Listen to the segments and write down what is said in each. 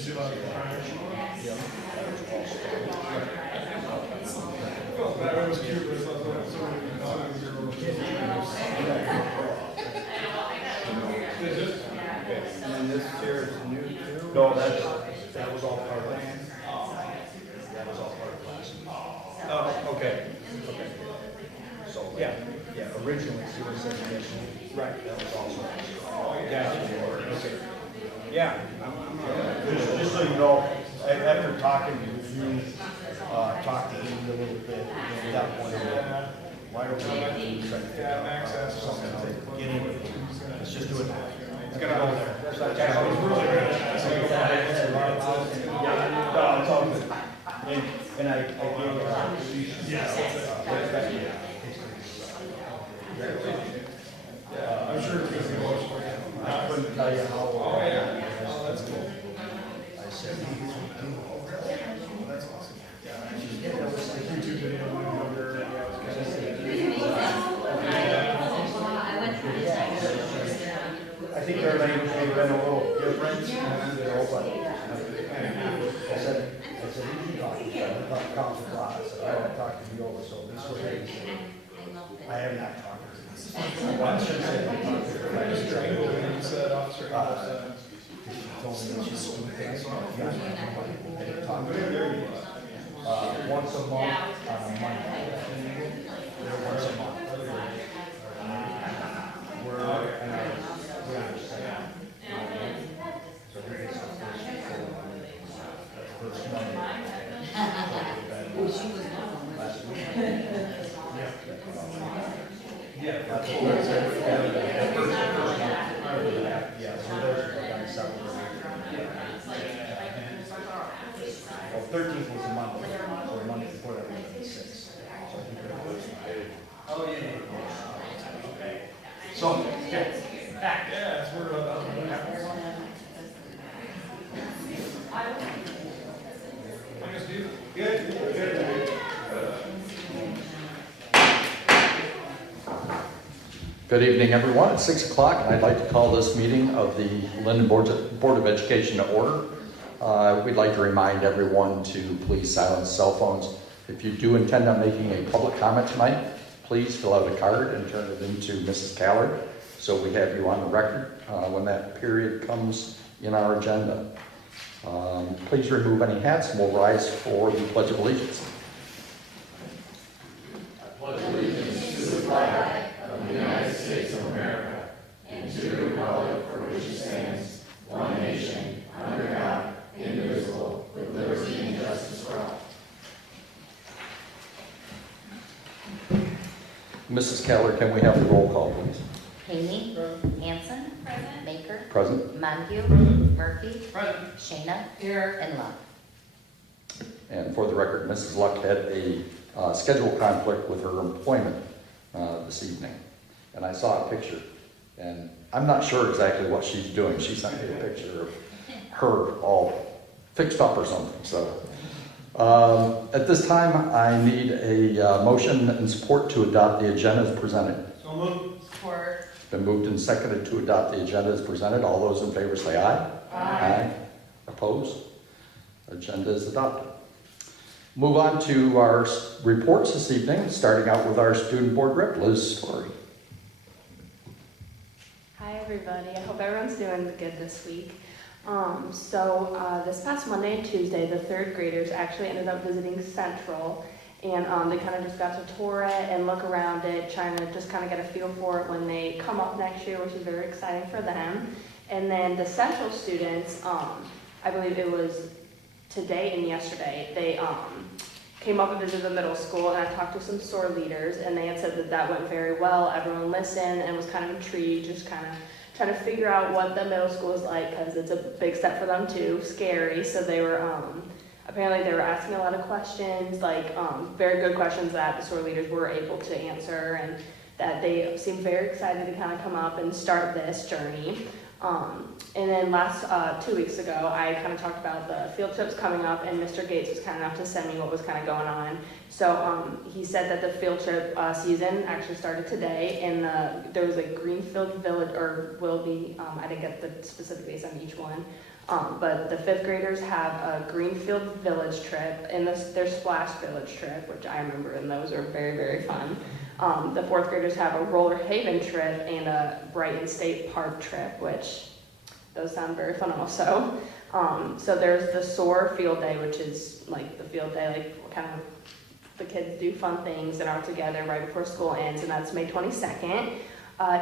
see a lot of crying? Yeah. That was cute, but it's also so many dogs are over here. And then this chair is new too? No, that was all part of it. That was all part of class. Oh, okay. Okay. So, yeah, originally she was in addition. Right. That was also. Gotcha. Okay. Yeah. Just so you know, after talking with you, talked to you a little bit, at that point, why don't we try to figure out something to get into it? Let's just do it now. It's gonna go there. That was really good. No, it's all good. And I gave you. Yes, that's it. I'm sure it's gonna be emotional. I couldn't tell you how. Oh, yeah. Oh, that's cool. I said, That's awesome. YouTube video, whatever, yeah, I was gonna say. I think their language may have been a little different, you know, but I said, who you talking to? I thought Council Claus. I said, I don't talk to you over, so this was it. I have not talked to her. Well, I shouldn't say I talked to her. I just trained over and said, officer, She told me that she's doing things, so I didn't talk to her. Once a month on a Monday. They're once a month. We're so here is the first Monday. Last week. Yeah. That's what we're saying. Yeah, so those are done separately. Well, 13th was a Monday, so the Monday before that was the 6th. So I think that was oh, yeah. so, Yeah, it's word about what happens. I guess, dude. Good. Good evening, everyone. It's 6 o'clock, and I'd like to call this meeting of the Linden Board of Education to order. We'd like to remind everyone to please silence cell phones. If you do intend on making a public comment tonight, please fill out a card and turn it into Mrs. Callard, so we have you on the record when that period comes in our agenda. Please remove any hats, and we'll rise for the Pledge of Allegiance. I pledge allegiance to the flag of the United States of America and to the republic for which it stands, one nation, under God, indivisible, with liberty and justice for all. Mrs. Callard, can we have the roll call, please? Haney. Hanson. Present. Baker. Present. Montague. Murphy. Present. Shayna. Here. And Luck. And for the record, Mrs. Luck had a schedule conflict with her employment this evening. And I saw a picture, and I'm not sure exactly what she's doing. She sent me a picture of her all fixed up or something. So at this time, I need a motion and support to adopt the agenda as presented. So moved. Support. Been moved and seconded to adopt the agenda as presented. All those in favor say aye. Aye. Opposed? Agenda is adopted. Move on to our reports this evening, starting out with our student board rep, Liz Story. Hi everybody, I hope everyone's doing good this week. This past Monday and Tuesday, the third graders actually ended up visiting Central, and they kind of just got to tour it and look around it, trying to just kind of get a feel for it when they come up next year, which is very exciting for them. And then the Central students, I believe it was today and yesterday, they came up and visited the middle school, and I talked to some SOAR leaders, and they had said that that went very well. Everyone listened and was kind of intrigued, just kind of trying to figure out what the middle school is like, because it's a big step for them too, scary. So they were, apparently they were asking a lot of questions, like very good questions that the SOAR leaders were able to answer, and that they seemed very excited to kind of come up and start this journey. And then last 2 weeks ago, I kind of talked about the field trips coming up, and Mr. Gates was kind enough to send me what was kind of going on. So he said that the field trip season actually started today, and there was a Greenfield Village, or will be, I didn't get the specific dates on each one, But the fifth graders have a Greenfield Village trip and their Splash Village trip, which I remember, and those are very, very fun. The fourth graders have a Roller Haven trip and a Brighton State Park trip, which those sound very fun also. So there's the SOAR field day, which is like the field day, like kind of the kids do fun things and are together right before school ends, and that's May 22nd.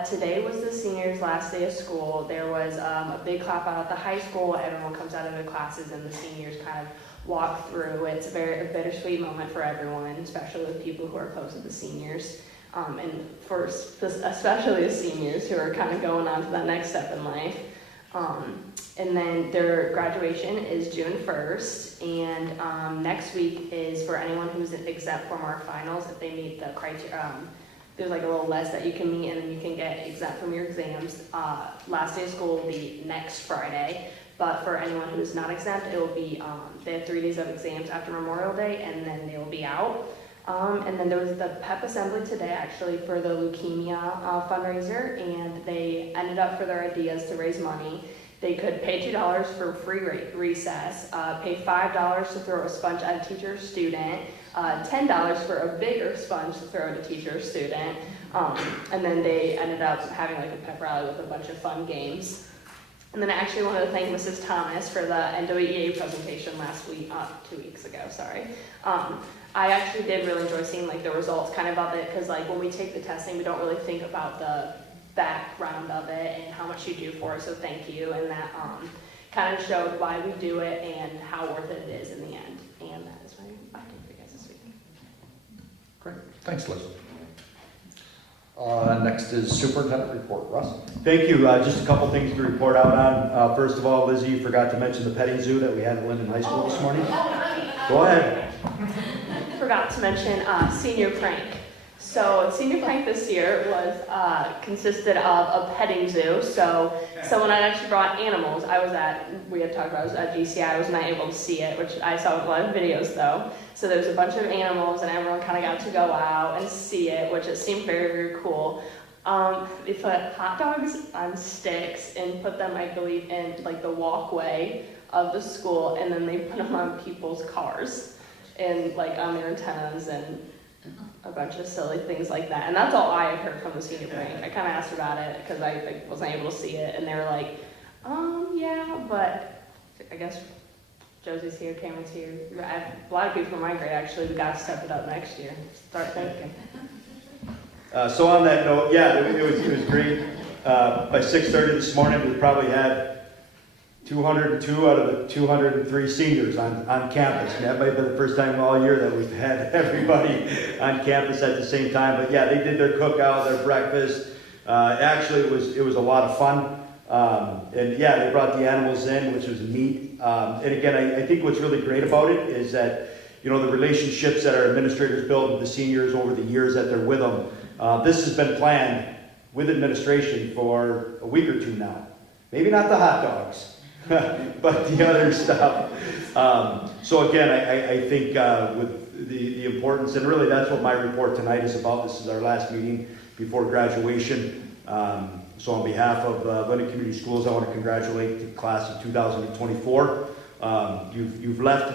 Today was the seniors' last day of school. There was a big clap out at the high school. Everyone comes out of their classes and the seniors kind of walk through. It's a bittersweet moment for everyone, especially with people who are close to the seniors. And for especially the seniors who are kind of going on to that next step in life. And then their graduation is June 1st, and next week is for anyone who's exempt from our finals if they meet the criteria. There's like a little list that you can meet and then you can get exempt from your exams. Last day of school will be next Friday, but for anyone who's not exempt, it will be, they have 3 days of exams after Memorial Day and then they will be out. And then there was the PEP assembly today actually for the leukemia fundraiser, and they ended up for their ideas to raise money. They could pay $2 for free recess, pay $5 to throw a sponge at a teacher or student, $10 for a bigger sponge to throw at a teacher or student, and then they ended up having like a pep rally with a bunch of fun games. And then I actually wanted to thank Mrs. Thomas for the NWEA presentation last week, 2 weeks ago, sorry. I actually did really enjoy seeing like the results kind of of it, because like when we take the testing, we don't really think about the background of it and how much you do for it, so thank you. And that kind of showed why we do it and how worth it is in the end. And that is my update for you guys this week. Great, thanks, Liz. Next is Superintendent report. Russ? Thank you. Just a couple things to report out on. First of all, Lizzie, you forgot to mention the petting zoo that we had at Linden High School this morning. Go ahead. Forgot to mention senior prank. So senior prank this year was consisted of a petting zoo. So someone had actually brought animals. We had talked about, I was at GCI, I was not able to see it, which I saw in a lot of videos though. So there was a bunch of animals and everyone kind of got to go out and see it, which it seemed very, very cool. They put hot dogs on sticks and put them, I believe, in like the walkway of the school, and then they put them on people's cars and like on their antennas and a bunch of silly things like that. And that's all I had heard from the senior prank. I kind of asked about it because I wasn't able to see it, and they were like, yeah, but I guess Josie's here, Cameron's here. A lot of people from my grade actually, we got to step it up next year. Start thinking. So on that note, yeah, it was great. By 6:30 this morning, we probably had 202 out of the 203 seniors on campus. And that might have been the first time all year that we've had everybody on campus at the same time. But yeah, they did their cookout, their breakfast. Actually, it was a lot of fun. And yeah, they brought the animals in, which was neat. And again, I think what's really great about it is that, you know, the relationships that our administrators build with the seniors over the years that they're with them. This has been planned with administration for a week or two now. Maybe not the hot dogs, but the other stuff. So again, I think with the importance, and really that's what my report tonight is about. This is our last meeting before graduation. So on behalf of Linden Community Schools, I want to congratulate the class of 2024. You've left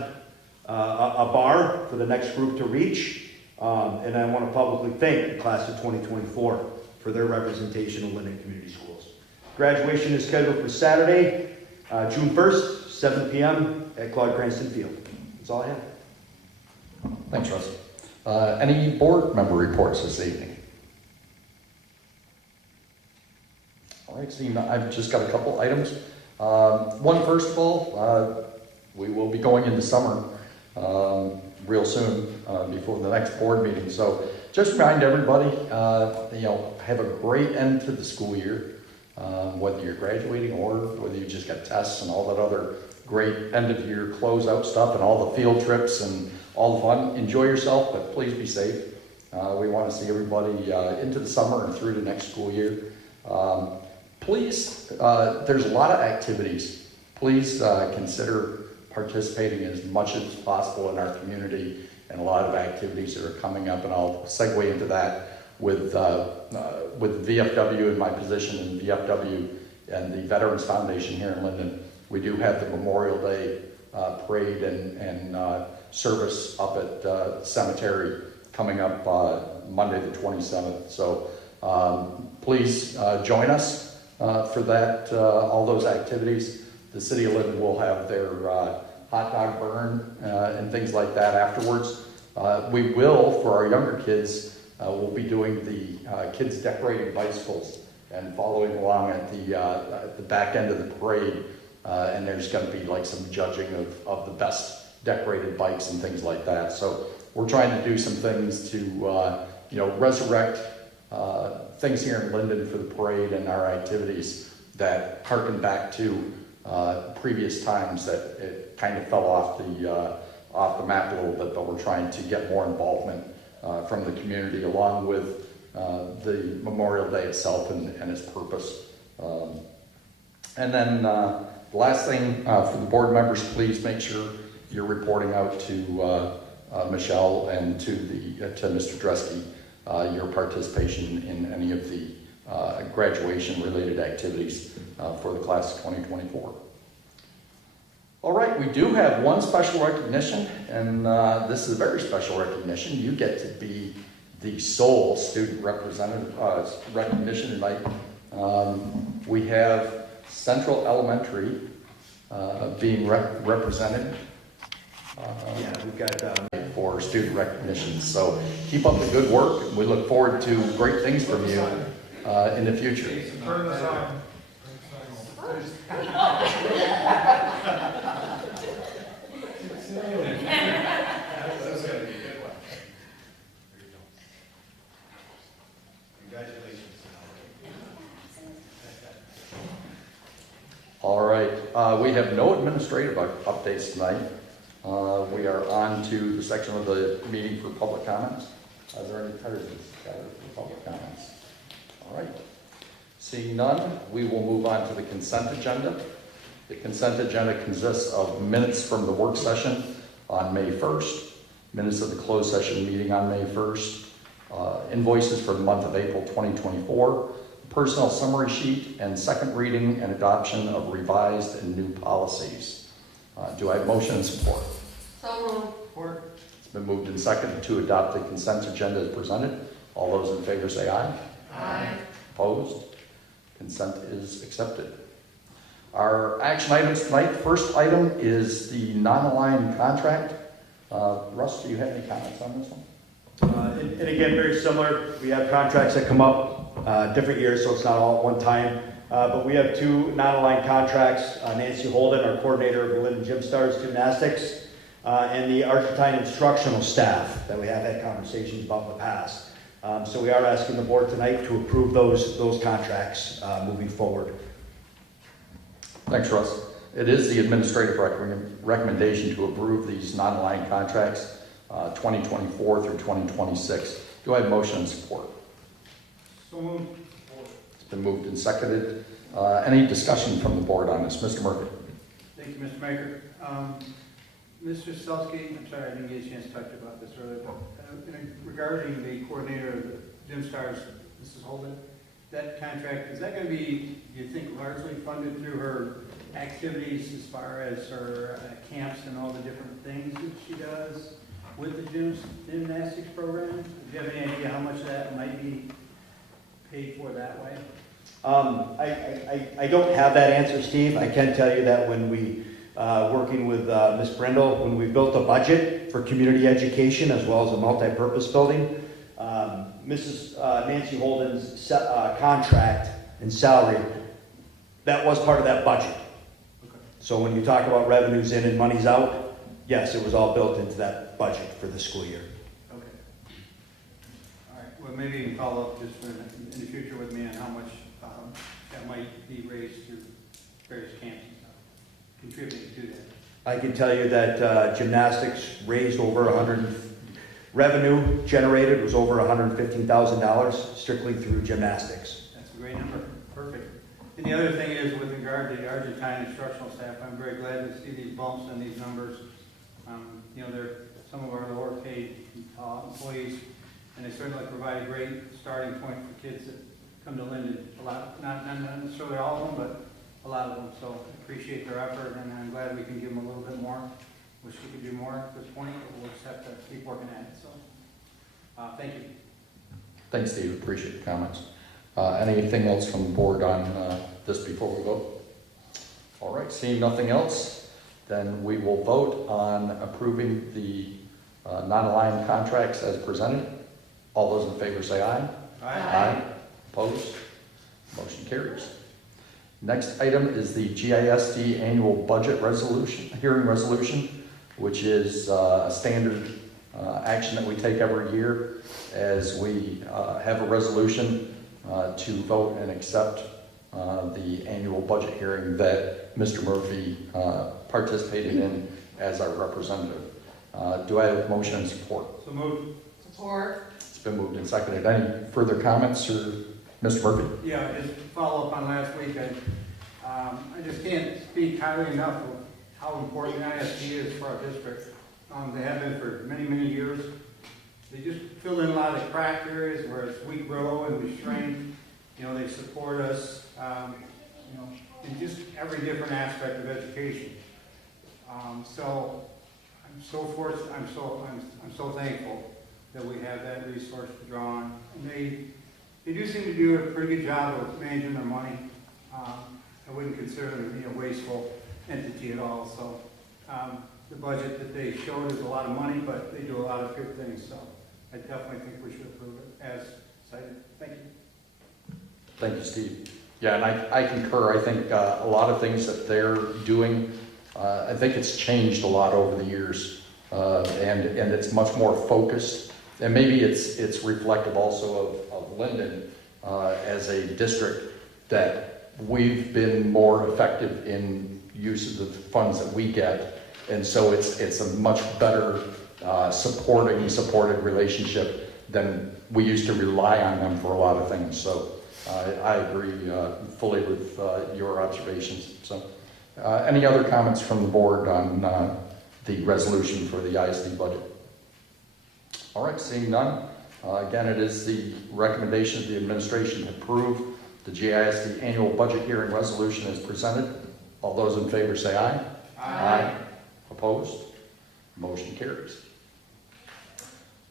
a bar for the next group to reach, and I want to publicly thank the class of 2024 for their representation of Linden Community Schools. Graduation is scheduled for Saturday, June 1st, 7 p.m. at Claude Cranston Field. That's all I have. Thanks, Russ. Any board member reports this evening? All right, Steve, I've just got a couple items. One, first of all, we will be going into summer real soon before the next board meeting. So just remind everybody, have a great end to the school year, whether you're graduating or whether you just got tests and all that other great end of year closeout stuff and all the field trips and all the fun. Enjoy yourself, but please be safe. We want to see everybody into the summer and through the next school year. Please, there's a lot of activities. Please consider participating as much as possible in our community and a lot of activities that are coming up, and I'll segue into that with VFW and my position in VFW and the Veterans Foundation here in Linden. We do have the Memorial Day parade and service up at cemetery coming up Monday the 27th. So please join us for that, all those activities. The city of Linden will have their hot dog burn and things like that afterwards. We will, for our younger kids, we'll be doing the kids decorating bicycles and following along at the back end of the parade. And there's going to be like some judging of the best decorated bikes and things like that. So we're trying to do some things to resurrect things here in Linden for the parade and our activities that harken back to previous times that it kind of fell off the map a little bit, but we're trying to get more involvement from the community along with the Memorial Day itself and its purpose. And then the last thing for the board members, please make sure you're reporting out to Michelle and to Mr. Dresky your participation in any of the graduation related activities for the class of 2024. All right, we do have one special recognition, and this is a very special recognition. You get to be the sole student representative recognition tonight. We have Central Elementary being represented. We've got for student recognition. So keep up the good work. We look forward to great things from you in the future. Turn this on. That's gonna be a good one. There you go. Congratulations. All right, we have no administrative updates tonight. We are on to the section of the meeting for public comments. Are there any cards scattered for public comments? All right. Seeing none, we will move on to the consent agenda. The consent agenda consists of minutes from the work session on May 1st, minutes of the closed session meeting on May 1st, invoices for the month of April 2024, personnel summary sheet, and second reading and adoption of revised and new policies. Do I have motion and support? So moved. Support. It's been moved and seconded to adopt the consent agenda as presented. All those in favor say aye. Aye. Opposed? Consent is accepted. Our action items tonight, first item is the non-aligned contract. Russ, do you have any comments on this one? And again, very similar. We have contracts that come up different years, so it's not all at one time. But we have two non-aligned contracts. Nancy Holden, our coordinator of the Linden Gym Stars Gymnastics, and the Argentine instructional staff that we have had conversations about in the past. So we are asking the board tonight to approve those contracts moving forward. Thanks, Russ. It is the administrative recommendation to approve these non-aligned contracts 2024 through 2026. Do I have motion and support? So moved. It's been moved and seconded. Any discussion from the board on this? Mr. Murphy. Thank you, Mr. Maker. Mr. Selsky, I'm sorry I didn't get a chance to talk to you about this earlier, but regarding the coordinator of the Gym Stars, Mrs. Holden, that contract, is that going to be, do you think, largely funded through her activities as far as her camps and all the different things that she does with the gymnastics program? Do you have any idea how much of that might be paid for that way? I don't have that answer, Steve. I can tell you that when we, working with Ms. Brindle, when we built a budget for community education as well as a multi-purpose building, Mrs. Nancy Holden's contract and salary, that was part of that budget. Okay. So when you talk about revenues in and monies out, yes, it was all built into that budget for the school year. Okay. All right, well, maybe you can follow up just in the future with me on how much that might be raised through various camps and stuff, contributing to that. I can tell you that gymnastics raised over revenue generated was over $115,000 strictly through gymnastics. That's a great number, perfect. And the other thing is with regard to the Argentine instructional staff, I'm very glad to see these bumps and these numbers. They're some of our lower paid employees, and they certainly provide a great starting point for kids that come to Linden. A lot, not necessarily all of them, but a lot of them, so appreciate their effort, and I'm glad we can give them a little bit more. Wish we could do more at this point, but we'll just have to keep working at it, so, thank you. Thanks, Steve. Appreciate the comments. Anything else from the board on this before we vote? All right, seeing nothing else, then we will vote on approving the non-aligned contracts as presented. All those in favor say aye. Aye. Opposed? Motion carries. Next item is the GISD annual budget resolution, hearing resolution, which is a standard action that we take every year as we have a resolution to vote and accept the annual budget hearing that Mr. Murphy participated in as our representative. Do I have a motion and support? So moved. Support. It's been moved and seconded. Any further comments, or Mr. Murphy? Yeah, just follow up on last week. I just can't speak highly enough of how important ISD is for our district. They have been for many, many years. They just fill in a lot of cracked areas where it's weak row and restraint. You know, they support us, you know, in just every different aspect of education. So I'm so fortunate. I'm so thankful that we have that resource to draw on. And they do seem to do a pretty good job of managing their money. I wouldn't consider them to be a wasteful entity at all. So the budget that they showed is a lot of money, but they do a lot of good things. So I definitely think we should approve it as cited. Thank you. Thank you, Steve. Yeah, and I concur. I think a lot of things that they're doing, I think it's changed a lot over the years, and it's much more focused. And maybe it's reflective also of Linden as a district, that we've been more effective in use of the funds that we get, and so it's a much better supported relationship than we used to rely on them for a lot of things. So I agree fully with your observations. So any other comments from the board on the resolution for the ISD budget? All right, seeing none. Again, it is the recommendation of the administration to approve the GISD annual budget hearing resolution as presented. All those in favor say aye. Aye. Opposed? Motion carries.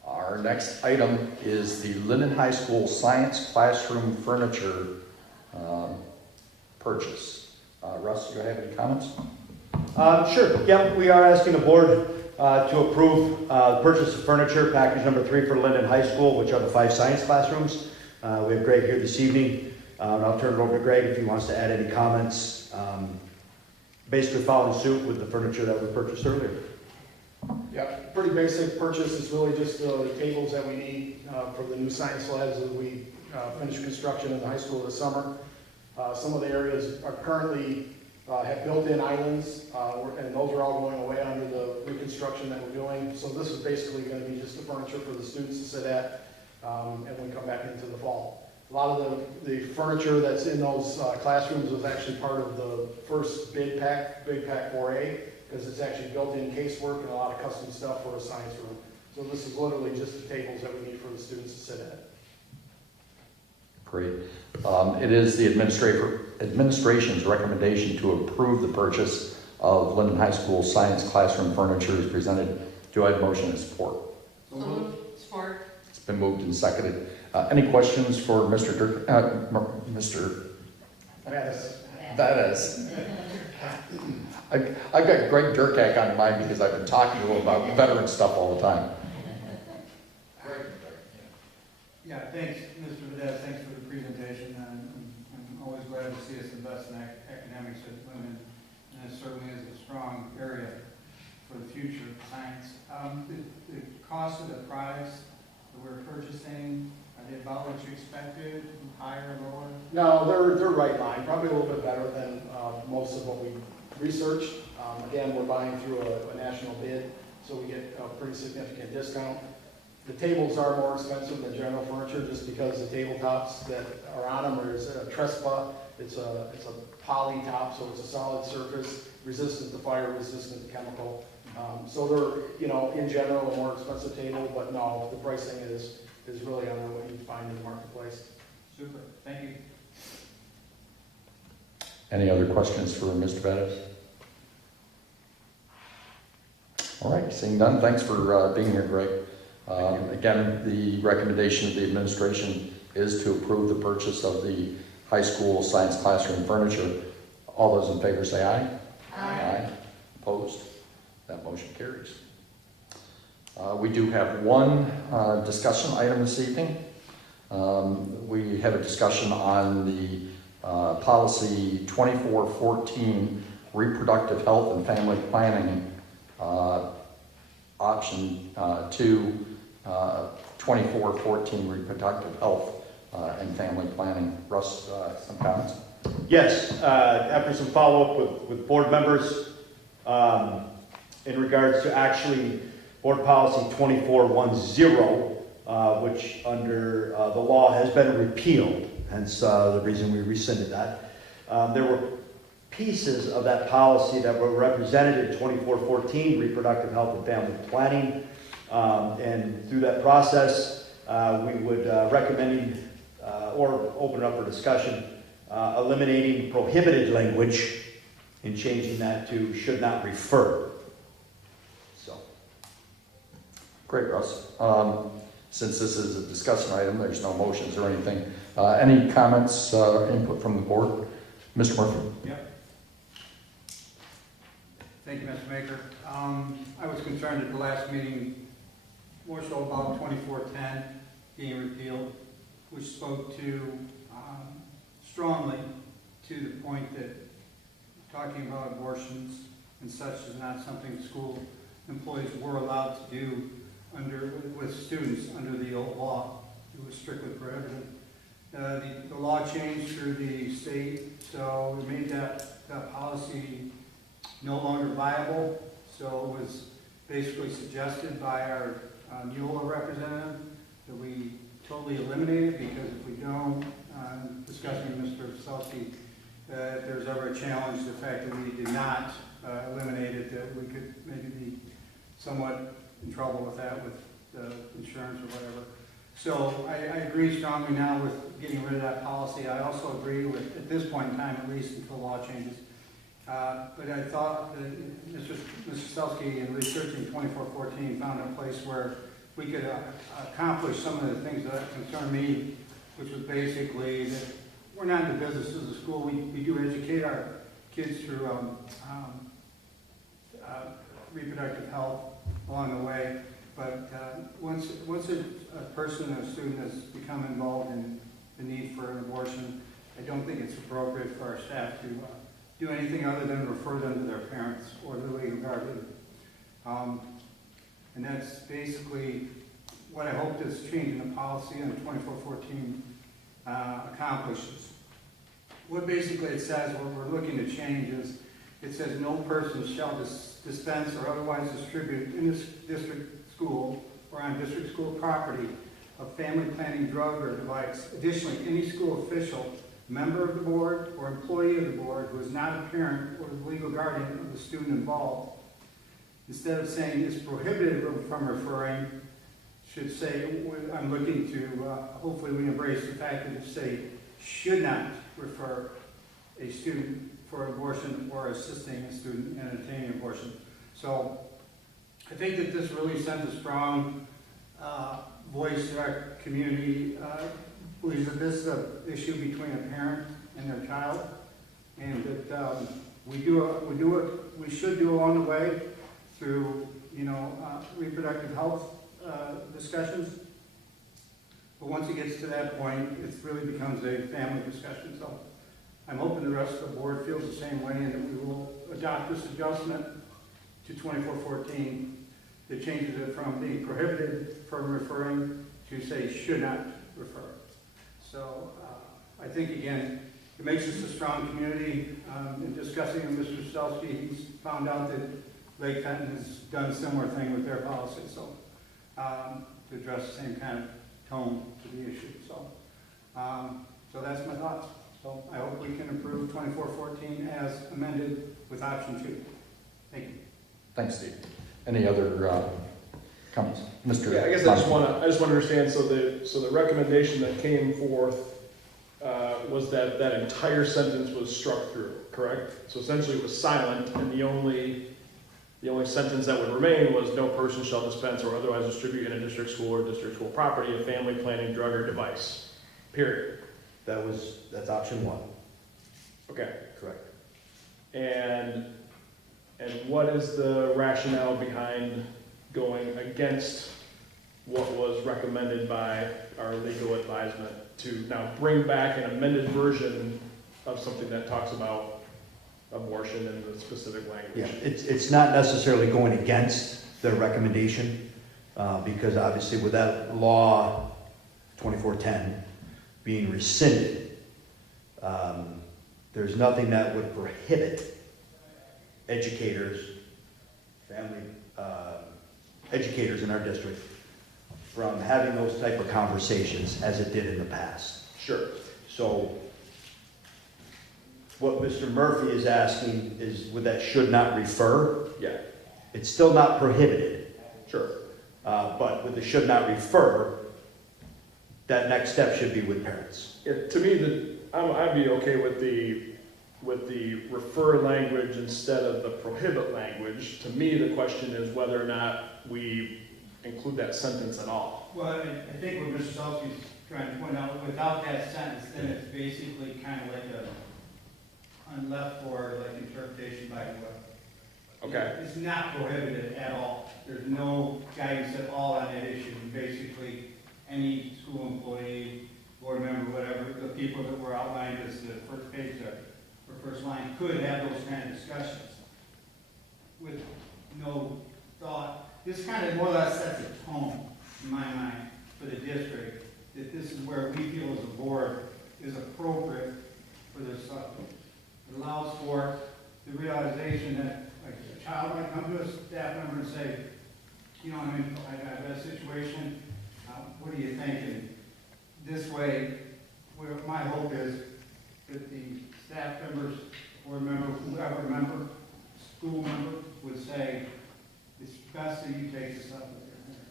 Our next item is the Linden High School science classroom furniture purchase. Russ, do you have any comments? Sure. Yep, we are asking the board to approve the purchase of furniture, package number 3 for Linden High School, which are the 5 science classrooms. We have Greg here this evening. And I'll turn it over to Greg if he wants to add any comments. Basically following suit with the furniture that we purchased earlier. Yeah, pretty basic purchase. It's really just the tables that we need for the new science labs as we finish construction in the high school this summer. Some of the areas are currently have built-in islands, and those are all going away under the reconstruction that we're doing. So this is basically going to be just the furniture for the students to sit at, and we come back into the fall. A lot of the furniture that's in those classrooms was actually part of the first bid pack 4A, because it's actually built-in casework and a lot of custom stuff for a science room. So this is literally just the tables that we need for the students to sit at. Great. It is the administration's recommendation to approve the purchase of Linden High School science classroom furniture as presented. Do I have motion and support? So moved. Support. It's been moved and seconded. Any questions for Mr. Dirk? Mr. That is. I've got Greg Durkak on mind because I've been talking to him about veteran stuff all the time. Yeah, thanks, Mr. Vidal. Thanks for the presentation. I'm always glad to see us invest in academics at Linden, and it certainly is a strong area for the future of science. The cost of the products that we're purchasing, are they about what you expected, higher, lower? No, they're right line, probably a little bit better than most of what we researched. Again, we're buying through a national bid, so we get a pretty significant discount. The tables are more expensive than general furniture just because the tabletops that are on them are a Trespa. It's a poly top, so it's a solid surface, resistant to fire, resistant to chemical. So they're, you know, in general, a more expensive table, but no, the pricing is really under what you'd find in the marketplace. Super, thank you. Any other questions for Mr. Bettis? All right, seeing none, thanks for being here, Greg. Again, the recommendation of the administration is to approve the purchase of the high school science classroom furniture. All those in favor say aye. Aye. Opposed? That motion carries. We do have one discussion item this evening. We have a discussion on the policy 2414, reproductive health and family planning, option 2, 2414, reproductive health and family planning. Russ, some comments? Yes, after some follow-up with board members in regards to actually board policy 2410, which under the law has been repealed, hence the reason we rescinded that. There were pieces of that policy that were represented in 2414, reproductive health and family planning, and through that process, we would recommend or open up for discussion, eliminating prohibited language and changing that to should not refer. So, Great, Russ. Since this is a discussion item, there's no motions or anything. Any comments, input from the board? Mr. Murphy? Yep. Thank you, Mr. Maker. I was concerned at the last meeting more so about 2410 being repealed, which spoke to strongly to the point that talking about abortions and such is not something school employees were allowed to do with students under the old law. It was strictly prohibited. The law changed through the state, so it made that policy no longer viable. So it was basically suggested by our Neola representative that we totally eliminate it, because if we don't, discussing with Mr. Selsky, if there's ever a challenge, the fact that we did not eliminate it, that we could maybe be somewhat in trouble with that, with insurance or whatever. So I agree strongly now with getting rid of that policy. I also agree with, at this point in time, at least until law changes. But I thought that Mr. Selsky, in researching 2414, found a place where we could accomplish some of the things that concern me, which was basically that we're not in the business as a school. We do educate our kids through reproductive health along the way. But once a person or a student has become involved in the need for an abortion, I don't think it's appropriate for our staff to do anything other than refer them to their parents or their legal guardian. And that's basically what I hope this change in the policy on 2414 accomplishes. What basically it says, what we're looking to change is, it says no person shall dispense or otherwise distribute in this district school or on district school property a family planning drug or device. Additionally, any school official, member of the board, or employee of the board who is not a parent or the legal guardian of the student involved, instead of saying is prohibited from referring, should say, I'm looking to, hopefully we embrace the fact that it say should not refer a student for abortion or assisting a student in obtaining abortion. So I think that this really sends a strong voice to our community. Believes that this is an issue between a parent and their child, and that we should do along the way through reproductive health discussions. But once it gets to that point, it really becomes a family discussion. So I'm hoping the rest of the board feels the same way, and that we will adopt this adjustment to 2414 that changes it from being prohibited from referring to say should not refer. So I think, again, it makes us a strong community. In discussing with Mr. Selsky, he's found out that Lake Fenton has done a similar thing with their policy, so to address the same kind of tone to the issue. So, so that's my thoughts. So I hope we can approve 2414 as amended with option 2. Thank you. Thanks, Steve. Any other comments? Mr. Yeah, I guess I just want to understand, so the recommendation that came forth was that that entire sentence was struck through, correct? So essentially it was silent, and the only sentence that would remain was no person shall dispense or otherwise distribute in a district school or district school property a family planning drug or device, period. That's option one. Okay. Correct. And what is the rationale behind going against what was recommended by our legal advisement to now bring back an amended version of something that talks about abortion in the specific language? Yeah, it's not necessarily going against their recommendation, because obviously with that law 2410 being rescinded, there's nothing that would prohibit educators, educators in our district from having those type of conversations as it did in the past. Sure. So what Mr. Murphy is asking is, would that should not refer? Yeah. It's still not prohibited, Sure. but with the should not refer, that next step should be with parents. Yeah, to me, I'd be okay with the refer language instead of the prohibit language. To me, the question is whether or not we include that sentence at all. Well, I think what Mr. Salsky's trying to point out, without that sentence, then it's basically kind of like on left for like interpretation by what. Okay. It's not prohibited at all. There's no guidance at all on that issue. Basically, any school employee, board member, whatever, the people that were outlined as the first page or first line could have those kind of discussions with no thought. This kind of more or less sets a tone, in my mind, for the district, that this is where we feel as a board is appropriate for this subject. It allows for the realization that like a child might come to a staff member and say, you know, I mean, I've got a situation, what do you think? And this way, where my hope is that the staff members, board member, whoever member, school member would say, it's best that you take this up with your parent,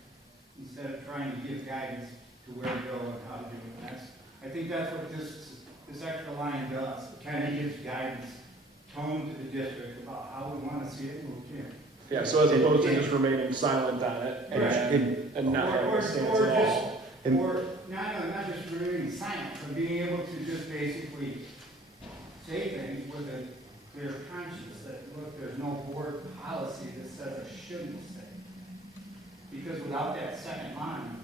instead of trying to give guidance to where to go and how to do it. I think that's what this extra line does. It kind of gives guidance, tone to the district about how we want to see it moved here. Yeah, so as opposed to just remaining silent on it and not having a stance at all. Or not just remaining silent, but being able to just basically say things with a clear conscience that, look, there's no board policy that says I shouldn't say. Because without that second line,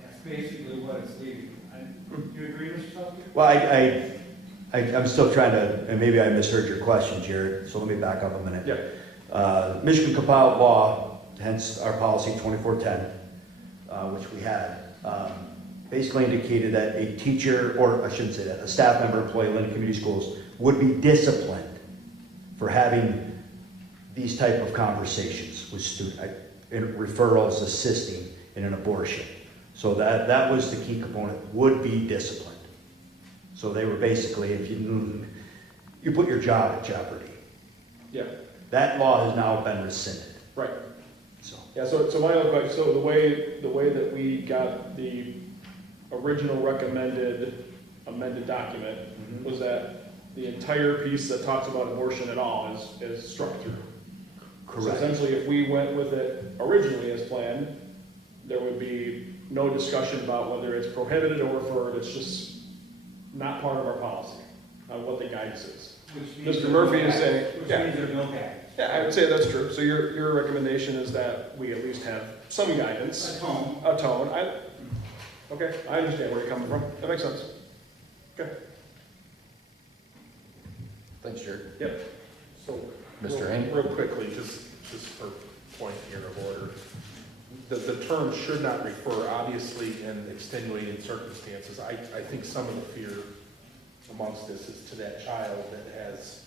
that's basically what it's leading. Do you agree, Mr. Selby? Well, I'm still trying to, and maybe I misheard your question, Jared, so let me back up a minute. Yeah. Michigan compiled law, hence our policy 2410, which we had, basically indicated that a teacher, or I shouldn't say that, a staff member, employee of Linden Community Schools would be disciplined for having these type of conversations with referrals, assisting in an abortion. So that was the key component, would be disciplined. So they were basically, if you put your job at jeopardy. Yeah. That law has now been rescinded. Right. So. Yeah, so my other question, so the way that we got the original recommended amended document was that the entire piece that talks about abortion at all is struck through. Correct. So essentially, if we went with it originally as planned, there would be no discussion about whether it's prohibited or referred. It's just not part of our policy on what the guidance is. Mr. Murphy is saying, Which yeah. means there's no guidance. Yeah, I would say that's true. So your recommendation is that we at least have some guidance. A tone. A tone. Okay, I understand where you're coming from. That makes sense. Okay. Thanks, Jared. Yep. So, Mr. Haney? real quickly, just for point here of order, the term should not refer, obviously, in extenuating circumstances. I think some of the fear amongst this is to that child that has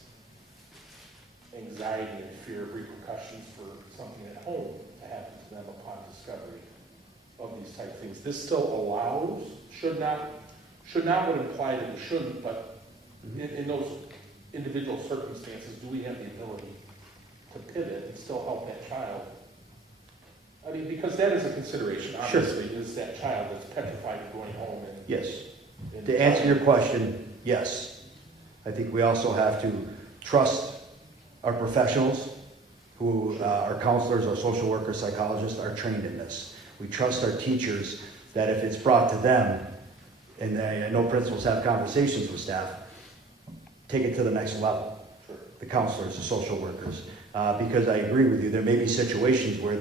anxiety and fear of repercussions for something at home to happen to them upon discovery of these type of things. This still allows, should not would imply that we shouldn't, but in those individual circumstances, do we have the ability to pivot and still help that child? I mean, because that is a consideration, obviously, is that child that's petrified of going home and Yes. To answer your question, yes. I think we also have to trust our professionals who, our counselors, our social workers, psychologists are trained in this. We trust our teachers that if it's brought to them, and I know principals have conversations with staff, take it to the next level. The counselors, the social workers. Because I agree with you, there may be situations where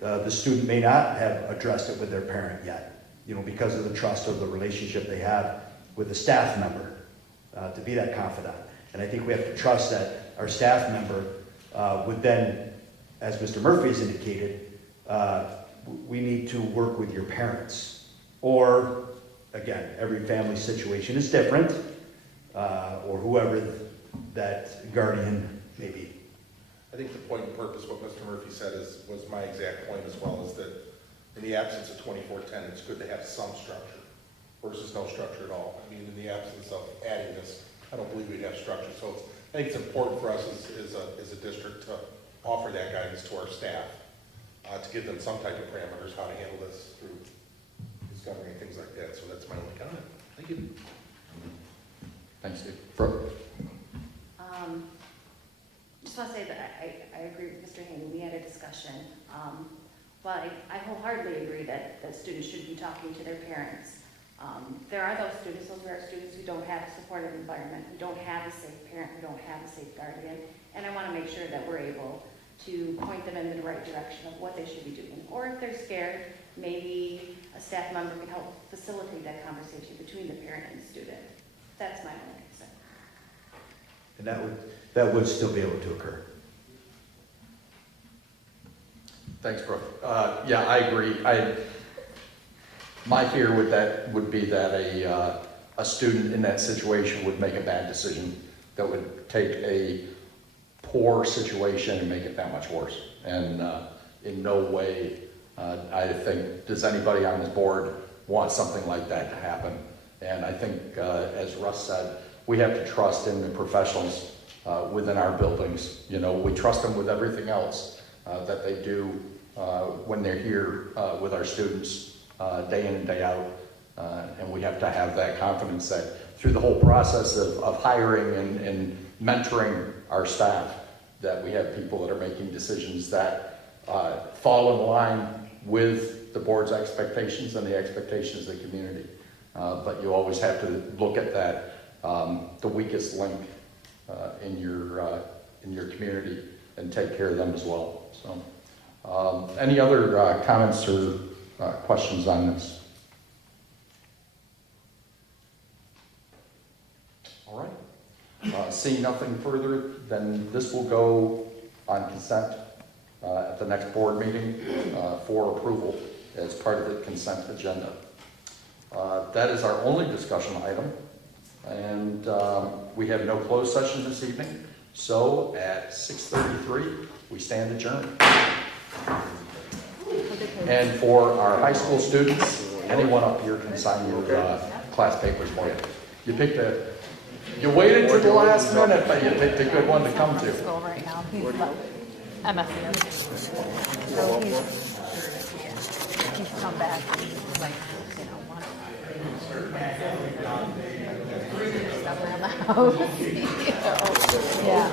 the student may not have addressed it with their parent yet, because of the trust or the relationship they have with the staff member, to be that confidant. And I think we have to trust that our staff member would then, as Mr. Murphy has indicated, we need to work with your parents. Or, again, every family situation is different, or whoever that guardian may be. I think the point and purpose, what Mr. Murphy said was my exact point as well, is that in the absence of 2410, it's good to have some structure versus no structure at all. I mean, in the absence of adding this, I don't believe we'd have structure. So I think it's important for us as a district to offer that guidance to our staff, to give them some type of parameters, how to handle this through discovery and things like that. So that's my only comment. Thank you. Thanks, Steve. Brooke? Just want to say that I agree with Mr. Haney. We had a discussion. But I wholeheartedly agree that students should be talking to their parents. There are those are students who don't have a supportive environment, who don't have a safe parent, who don't have a safe guardian. And I want to make sure that we're able to point them in the right direction of what they should be doing. Or if they're scared, maybe a staff member can help facilitate that conversation between the parent and the student. That's my only concern. And that would still be able to occur. Thanks, Brooke. Yeah, I agree. My fear would be that a student in that situation would make a bad decision that would take a poor situation and make it that much worse. And in no way, I think, does anybody on this board want something like that to happen. And I think, as Russ said, we have to trust in the professionals within our buildings. We trust them with everything else that they do when they're here with our students day in and day out. And we have to have that confidence that through the whole process of hiring and mentoring our staff, that we have people that are making decisions that fall in line with the board's expectations and the expectations of the community. But you always have to look at that, the weakest link in your community, and take care of them as well. So, any other comments or questions on this? All right. Seeing nothing further, then this will go on consent at the next board meeting for approval as part of the consent agenda. That is our only discussion item, and we have no closed session this evening. So at 6:33, we stand adjourned. And for our high school students, anyone up here can sign your class papers for you. You waited to the last minute, but you picked a good one to come to. School right now. He's MFU. So he's come back. He's like, stuff around the house. Yeah.